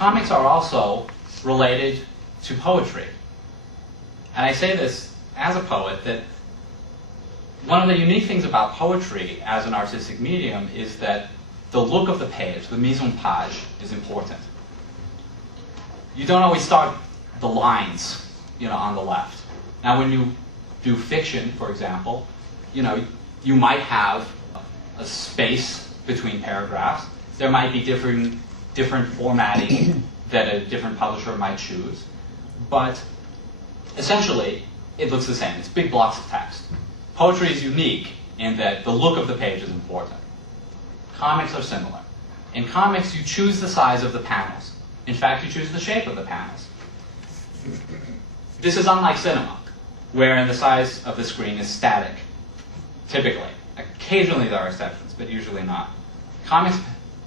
Comics are also related to poetry. And I say this as a poet, that one of the unique things about poetry as an artistic medium is that the look of the page, the mise en page, is important. You don't always start the lines, on the left. Now, when you do fiction, for example, you might have a space between paragraphs. There might be different formatting that a different publisher might choose. But essentially, it looks the same. It's big blocks of text. Poetry is unique in that the look of the page is important. Comics are similar. In comics, you choose the size of the panels. In fact, you choose the shape of the panels. This is unlike cinema, wherein the size of the screen is static, typically. Occasionally there are exceptions, but usually not. Comics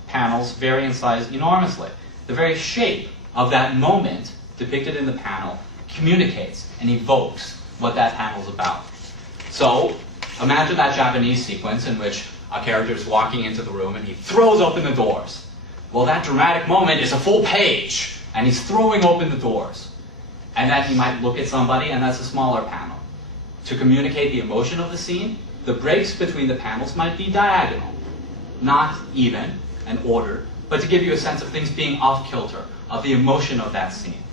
panels vary in size enormously. The very shape of that moment depicted in the panel communicates and evokes what that panel is about. So, imagine that Japanese sequence in which a character is walking into the room and he throws open the doors. Well, that dramatic moment is a full page, and he's throwing open the doors. And then he might look at somebody, and that's a smaller panel. To communicate the emotion of the scene, the breaks between the panels might be diagonal, not even and ordered, but to give you a sense of things being off kilter, of the emotion of that scene.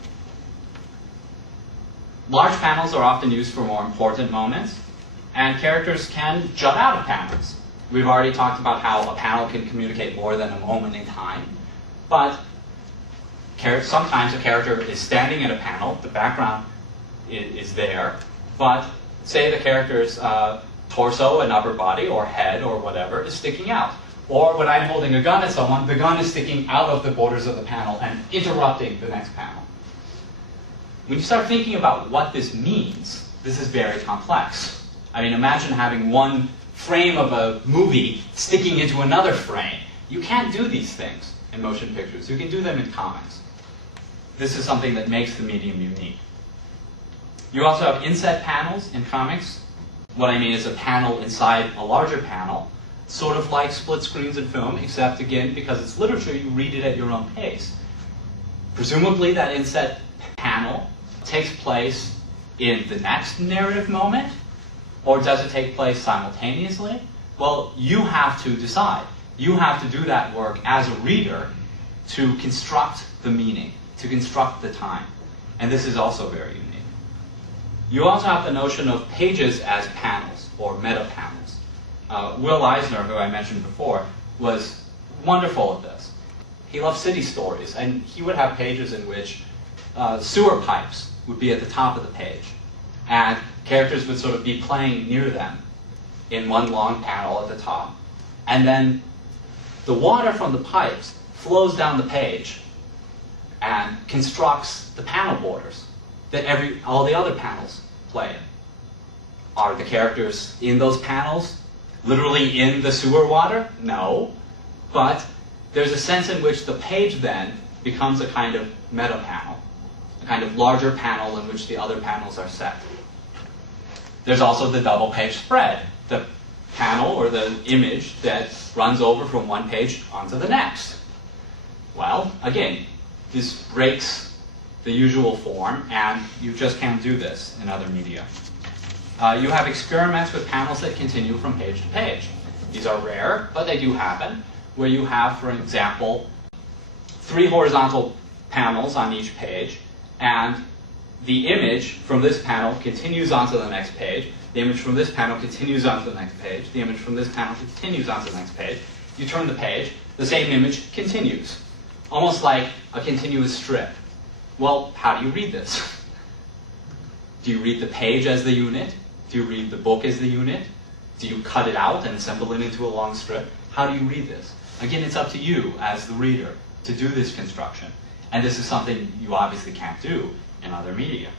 Large panels are often used for more important moments, and characters can jut out of panels. We've already talked about how a panel can communicate more than a moment in time, but sometimes a character is standing in a panel, the background is there, but say the character's torso and upper body or head or whatever is sticking out. Or when I'm holding a gun at someone, the gun is sticking out of the borders of the panel and interrupting the next panel. When you start thinking about what this means, this is very complex. I mean, imagine having one frame of a movie sticking into another frame. You can't do these things in motion pictures. You can do them in comics. This is something that makes the medium unique. You also have inset panels in comics. What I mean is a panel inside a larger panel, sort of like split screens in film, except again, because it's literature, you read it at your own pace. Presumably that inset panel takes place in the next narrative moment, or does it take place simultaneously? Well, you have to decide. You have to do that work as a reader to construct the meaning, to construct the time. And this is also very unique. You also have the notion of pages as panels, or meta-panels. Will Eisner, who I mentioned before, was wonderful at this. He loved city stories, and he would have pages in which sewer pipes would be at the top of the page. And characters would sort of be playing near them in one long panel at the top. And then the water from the pipes flows down the page and constructs the panel borders that all the other panels play in. Are the characters in those panels literally in the sewer water? No. But there's a sense in which the page then becomes a kind of meta panel, a kind of larger panel in which the other panels are set. There's also the double page spread, the panel or the image that runs over from one page onto the next. Well, again, this breaks the usual form, and you just can't do this in other media. You have experiments with panels that continue from page to page. These are rare, but they do happen, where you have, for example, 3 horizontal panels on each page, and the image from this panel continues onto the next page, the image from this panel continues onto the next page, the image from this panel continues onto the next page. You turn the page, the same image continues, almost like a continuous strip. Well, how do you read this? Do you read the page as the unit? Do you read the book as the unit? Do you cut it out and assemble it into a long strip? How do you read this? Again, it's up to you as the reader to do this construction. And this is something you obviously can't do in other media.